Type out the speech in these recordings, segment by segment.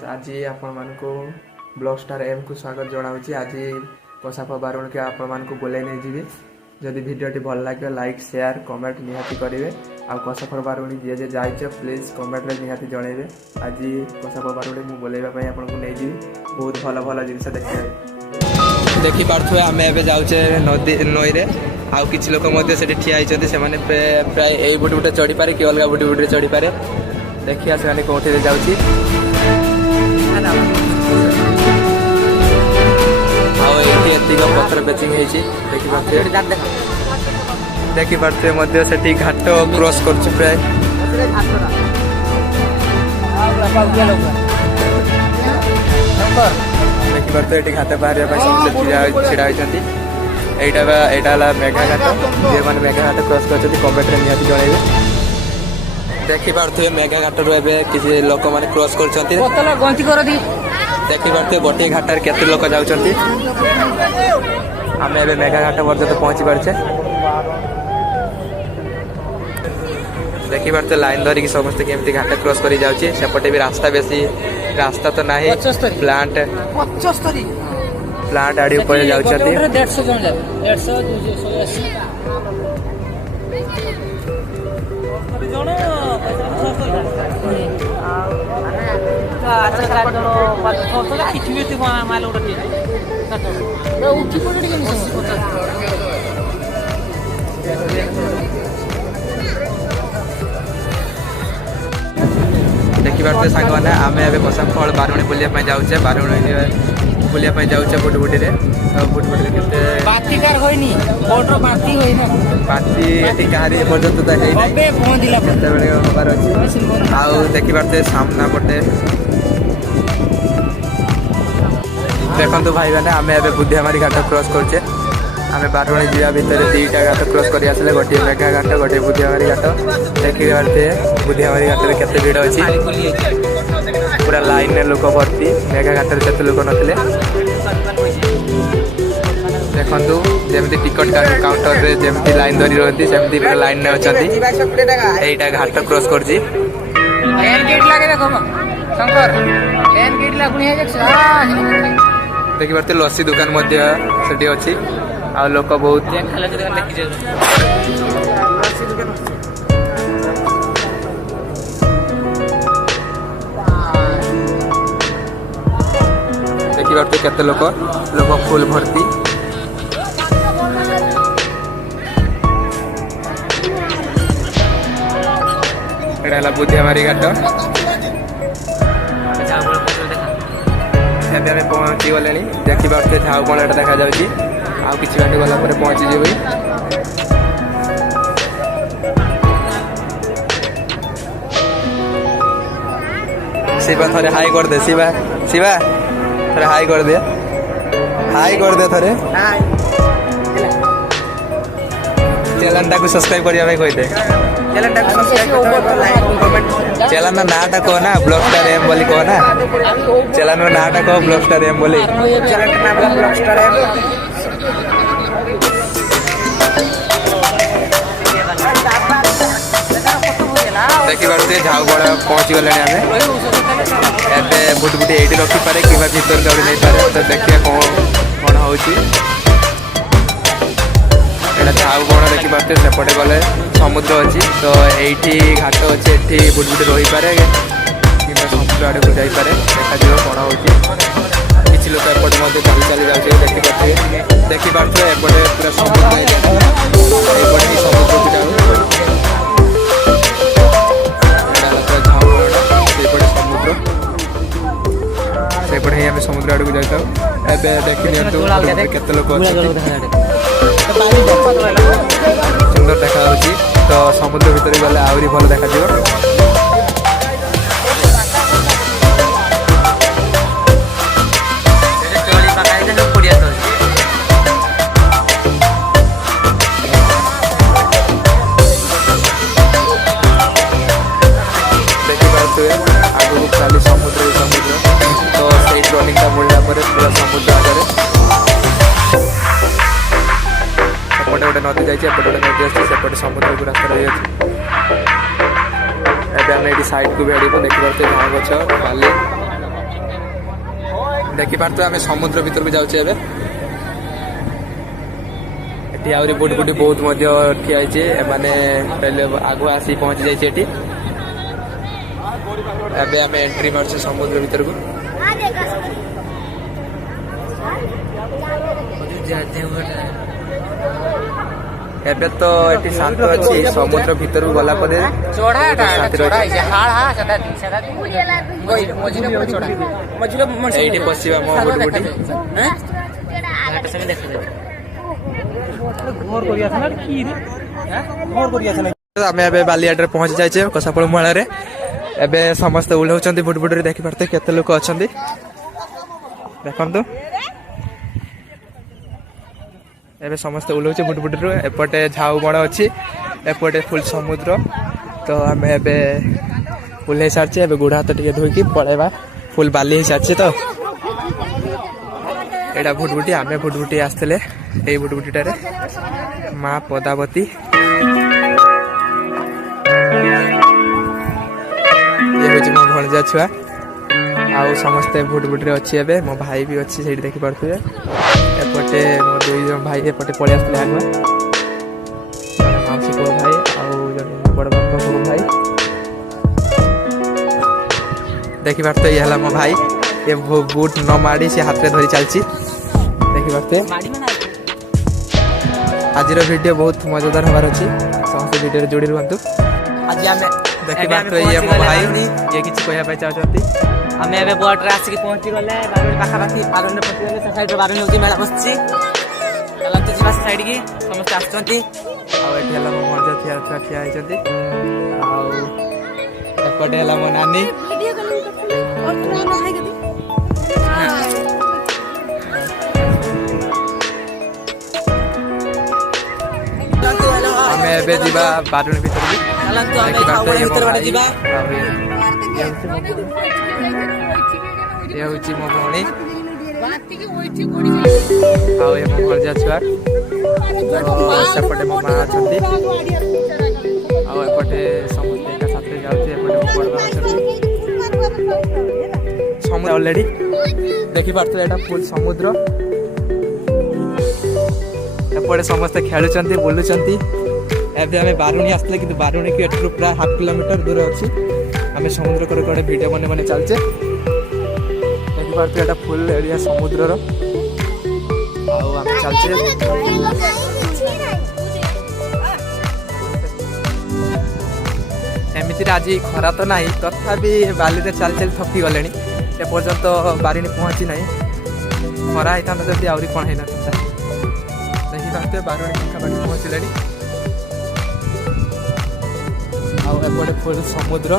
Guys आज आपण मानको ब्लॉग स्टार एम को स्वागत जनाऊँगी। आज कसाफ बारुण के आपण मानको बोले नहीं जी। जदि भिडियोटी भल लगे लाइक शेयर कमेंट निहाती करेंगे। आ कसाफ बारुणी जी जे जाइए प्लीज कमेंट में निहाती जनइबे। आज कसाफ बारुणी मुझे बोलवाई आपको नहीं जी बहुत भल भल जिन देखी पारे आम ए जाऊे नदी नई रे आउ किसी लोक ठिया होती से प्राय यही बुटे बुटे चढ़ी पारे कि अलग बुटे बुटे चढ़ी पारे। देखिए से कौटी जाऊँगी पत्र बेचिंग देखी पारे से घाट क्रॉस कर प्राय देखी पारे घाट बाहर छिड़ा होती। यहाँ मेघा घाट जे मैंने मेघा घाट क्रॉस कर कमेंट में निहाती जनइबे। देखी पारे मेघा घाट किसी लोक मैंने क्रॉस कर देखी पारे गोटे घाटार केते लोक जाउछंती। आम ए मेघा घाट पर्यटन पहुँची पारे देखी पारे लाइन धरिकी समस्ते केमती घाट क्रॉस कर जाऊँगी। सेपटे भी रास्ता बेसी रास्ता तो नहीं प्लांट आड़ी ऊपर जाउछंती। देखी पारे सांग मैंने आम ए कसाफ बारुणी बुलाया जाऊे बारुणी बुलाया जाऊे बुटबुटी बुटबुटी बाती कहारी पर्यटन तो हबार अच्छी आउ देखी पारे सामना पटे देखो भाई मैंने आम ए बुद्धिमारी घाट क्रॉस करुचे। आम बारुणी जा भितर दुईटा घाट क्रॉस कर आसले गोटे मेघा घाट गोटे बुद्धिमारी घाट। देखी पारे बुद्धिमारी घाट में केते भीड़ अच्छी पूरा लाइन में लोक भर्ती मेघा घाट में से लोक नथिले। देखु जमी टिकट काउंटर में जमी लाइन धरी रही सेमती पूरा लाइन में अच्छा यहीटा घाट क्रॉस कर देखी पारे लस्सी दुकान से अच्छी आ लोक बहुत देखी पारे केते लोक फुल भर्ती एटा बुद्धिमारी घाट एवं पहुँची गले। देखी पारे झाऊ बण देखा जाऊँगी आ कि गला पहुँची जी शिवा थे हाई कर दे शिवा शिवा थे हाई कर दे थे चैनल को सब्सक्राइब करने कहते चैनल नाटा कह ना ब्लॉग स्टार एम बोली कह ना चैनल नाटा कह ब्लॉग स्टार एम बोली देखी पारे झाऊ बड़ा पहुँची गले आम ए बुटबुटी ये रखिपे कि भर दौड़ी नहीं पारे। तो देखिए कौन हो झाऊ बण देखी पारे सेपटे गले समुद्र अच्छी तो ये घाट अच्छे ये बुटबुटी रही पारे कि समुद्र आड़े को जापे देखा कौन हो किसी लोग एपटे चली चली जाए देखी पारे एपटे पूरा समुद्र सेपटे आम समुद्र आड़ को जाता देखी केते लोक सुंदर देखा तो समुद्र भितर गले आहरी भल देखा आगू खाली समुद्र तो सही ट्रॉलिंग बुलला पूरा समुद्र आगे सेपटे गोटे नदी जाइए एपटे गोटे नदी अच्छी सेपटे समुद्र को रास्ता रही है। एवं आम ये साइड को भी आड़ू देखिए झाऊ गछ बाली देखिपे आम समुद्र भीतर को जाऊे एवं ये आहरी बुट बुटी बहुत ठिया माने आगु आसी पहुंची जाइए आम एंट्री मार्च समुद्र भीतर को एबे तो एटी शांत अच्छी समुद्र भीतर को गला पदे पशिवा मो बुटबुटी आम ए बालियाटे पहुंची जाइए कसापड़ मेला रे एबे समस्त ओह्लाउछन्ती बुटबुटी देखि पारते केते लोक अछन्ती देखंतु एबे समस्त ओह्लाउछे बुटबुटी एपटे झाऊ बण अच्छी एपटे फुल समुद्र तो आम एबे ओह्लै सारी एबे गोड़ हाथ टे धोईकी पलैबा फुल बाली हो सारी तो एटा बुटबुटी आम बुटबुटी आसते ये बुटबुटीटार माँ पदावती ये हूँ मो भणजा छुआ आउ समस्ते बुटबुटी अच्छी एबे मो भाई भी अच्छी से देखी पारे एपटे मो दुई जन भाई एपटे पलि आसते आगुआ माउसी पुओ भाई आउ बड़ बापा पुओ भाई देखी पारे ये है मो भाई ये बुट न माड़ी से हाथ में धरी चलती देखी पारे आज वीडियो बहुत मजेदार हमार अच्छी समस्त वीडियो जोड़ी रुहतु आज देखी पारे ये मो भाई ये किसी कहना चाहते आम ए बोट रे आसिक पहुंची गले बारुणी पाखापाखि बारुणी पहुंची गले से साइड बारुणी होती मेला बसची चलते जीवा साइड की समस्त आसचंती आठी है मो भणजा ठिया ठिया होती एपटे है मो नानी आम एबे जीवा बारुणी भीतर ये हूँ मो भौणी आउ मो भणजा छुआ सेपटे मो माँ अच्छा आपटे समस्त एक साथ जाऊँचे समुद्र अलरेडी देखी पार्थ फुल समुद्र एपटे समस्ते खेलुंट बुलूंट एबे आम बारुणी आसते कि बारुणी की एठू पूरा 1/2 किलोमीटर दूर अच्छी आम समुद्र कड़े कड़े वीडियो बने बने चलचे देखिए फुल एरिया समुद्र चलचे एमती आज खरा तो नहीं तथापि बाली चल चल थकी गले एपर्यंत बारिणी पहुँची ना खरा होता जब आहरी कौन है देखी पारे बारुणी पाखापाखि पहुँचले आउटे फुल समुद्र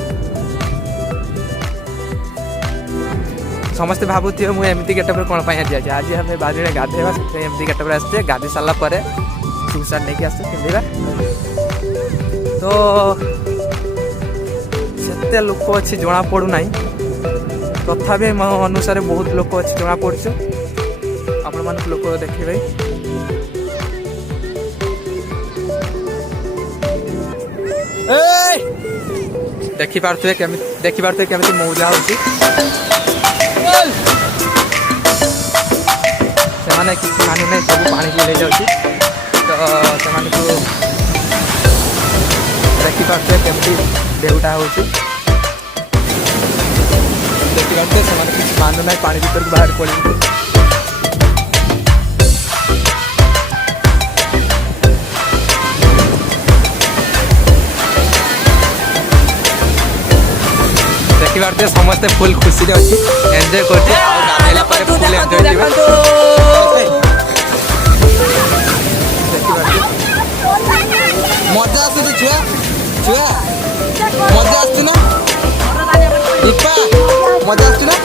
समस्ते भावुथे मुझे एमती गेटअप कौन आज आज आम बारिणे गाधेवा एमती गेटअप आसते गाधे सारा सुसार नहीं आसते पिंधा तो से लोक अच्छी जना पड़ूना तथापि मो अनुसार बहुत लोक अच्छी जना पड़छ आपण मान लोक देखे देखी पारे केमी मौजा होती से किसी मानु ना सब पानी की ले जाऊँ तो से देखी पारे केमी ढेउटा हो देखी पारे से किसी मानु ना पानी भीतर बाहर पड़े देखी पारे समस्ते फुल खुशी अच्छी एंजॉय करते फुल एंजॉय मजा आस छुआ छुआ मजा आसना दीपा मजा आसना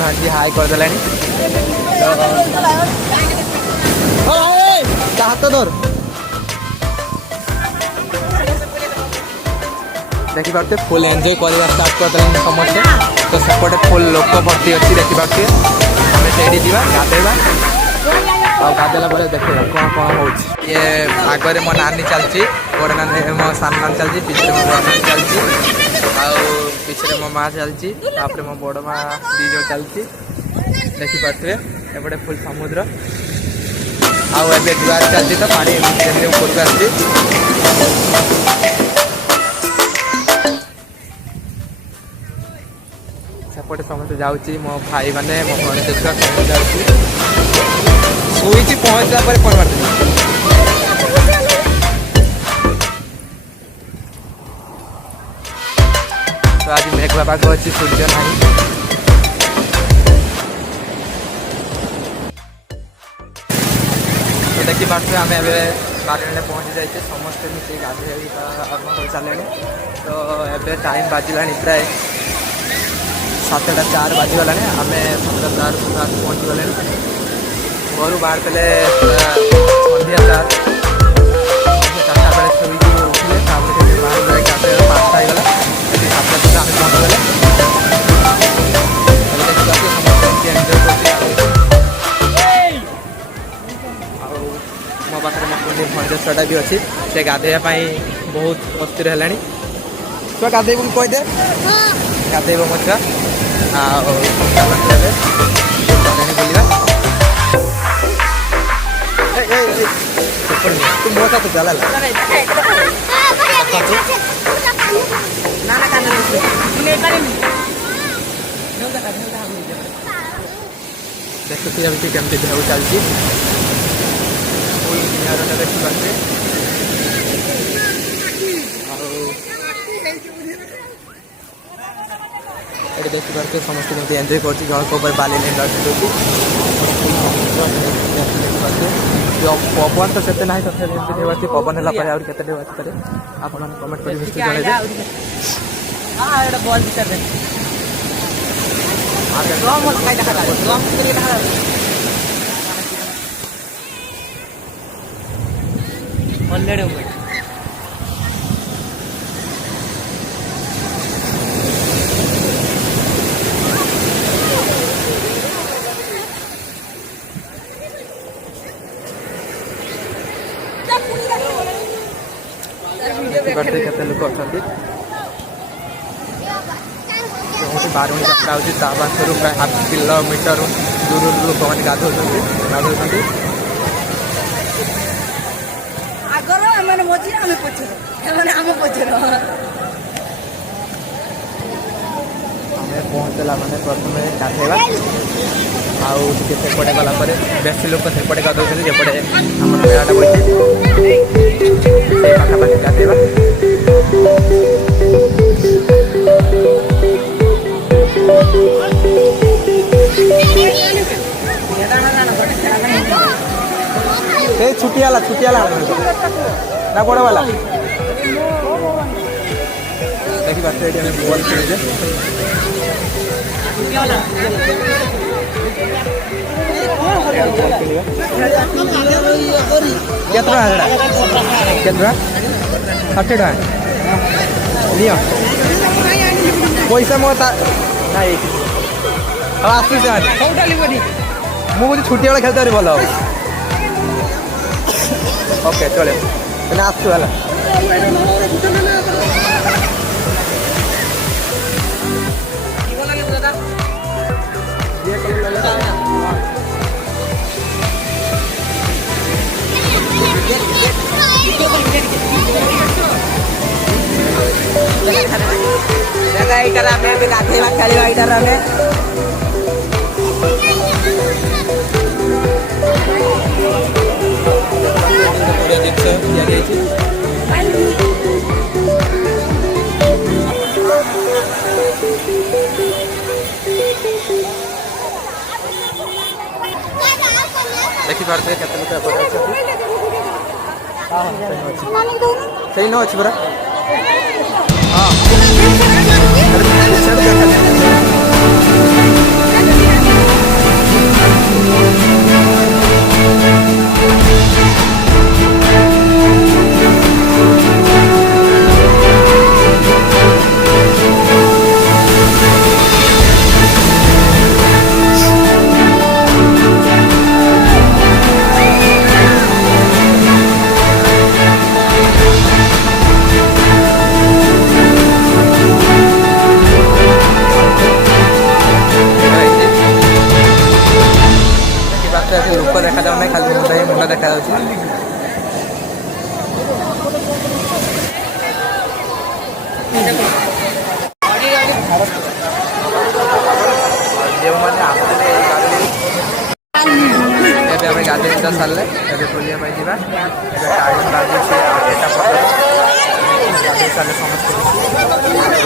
भाजी हाई करदे हाथ धर देखी पारे फुल एंजॉय करवा स्टार्ट करदे समस्ते तो सेपटे फुल लोक भर्ती अच्छी देखी पारे आम से गाधेवा और गाधेला देखा कौन कौन हो ये आगे मो नानी चलती बड़ नानी मो सान नानी चलती पीछे मो बड़ नानी चलती पिछले मो माँ चलती मो बड़ माँ दीज चलती देखिपे एपटे फुल समुद्र आउ जुआर चलती तो पानी ऊपर आसती सेपटे समस्त जाऊँगी मो भाई मैंने मो भौणी देखा समस्त जाऊँगी शुई पहुँचला पर फोन मारती तो आज मेघुआ पाग अच्छी सूर्य ना तो देखिए आम बारे पहुँची जाए समस्ते मिसे गाधे आरम्भ हो सारे तो ये टाइम बाजिला प्राय 7:04 बाजिगला आम 7:04 पहुँची गले घर बाहर पे सन्ध्या 4 बेले शोक उठिले बाहर गाधे 5टा होगा ये 7टा सुधा आम पहुँचीगले मो पाखे मो कुंडी भंजेश्वरटा भी अच्छी से गाधेवाई बहुत अस्थिर है छुआ गाधेबू कहीदे गाधेब मो छुआ बुलवा तू मो साथ चला देखुए अभी केमती ढेउ चलती देखिपे ये देखिपे समस्त केमती एंजॉय कर बाली पवन तो से ना तथापि पवन है के आप कमेंट कर केते लोक अच्छा बारुणी जात्रा होती पाखर प्राय हाफ किलोमीटर दूर लोक मैंने गाधो पहुँचला मैंने प्रथम गाधेवा आउटे गलापर बेसी लोक सेपटे गाधों जेपटे आम मेलाटा पड़ी पाखापाखि गाधेवा छुट्टियाला ना बड़ वाला देखी पाते बॉल खेले केतना 60 टका लियो पैसा मो आसुच मुझे छुट्टी वाला खेलते भल ओके चले आसू है गाधेवा खेलवा इधर देखिपे केते लोक सही न अच्छी परा हाँ କରିବା ଏବେ ଟାଇମ୍ ବାଜୁଛି 8ଟା 15 ଗାଧୋଇ ସାରିଲେ ସମସ୍ତେ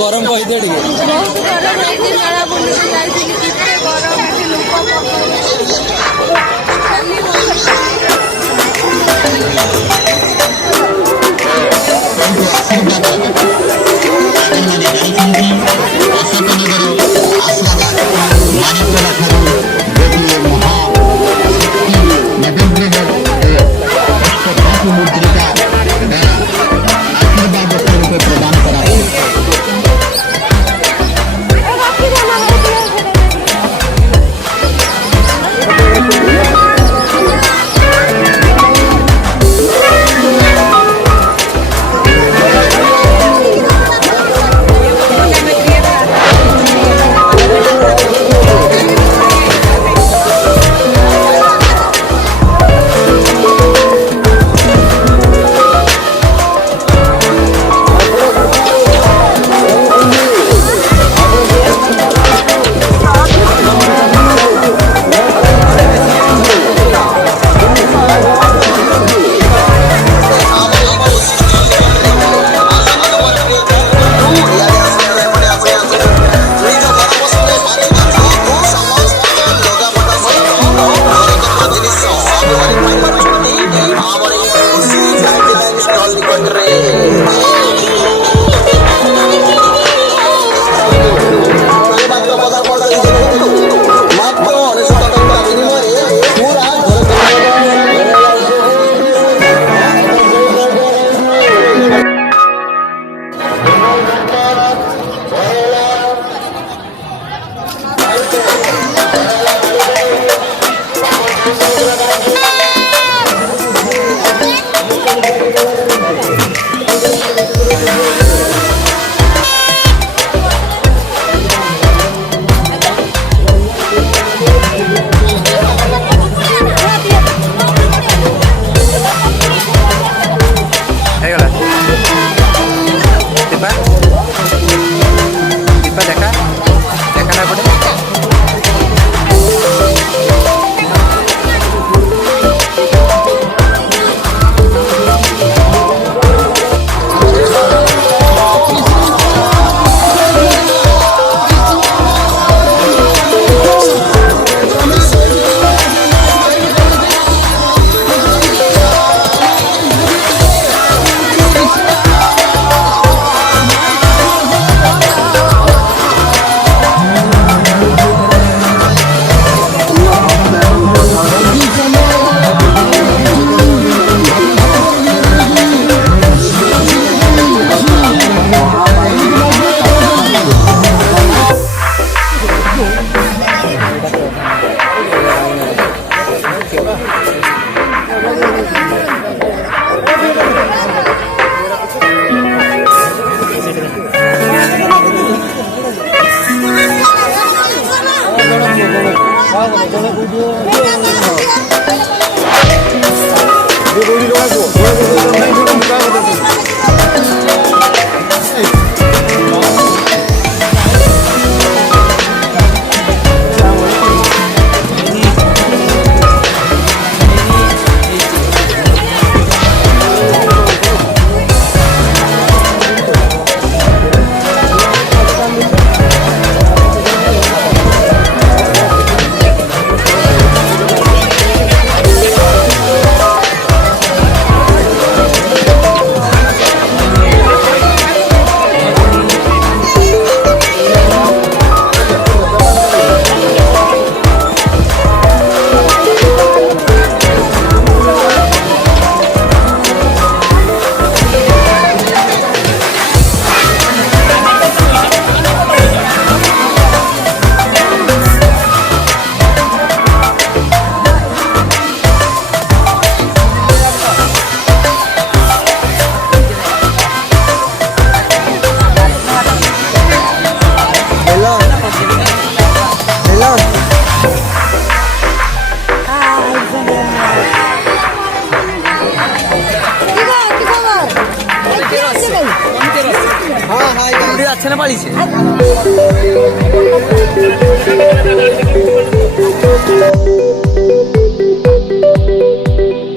गरम कही दे बहुत गरम एक मेला बुली जाइथिली केते गरम एठी लोक ନା ପଳେଇଛେ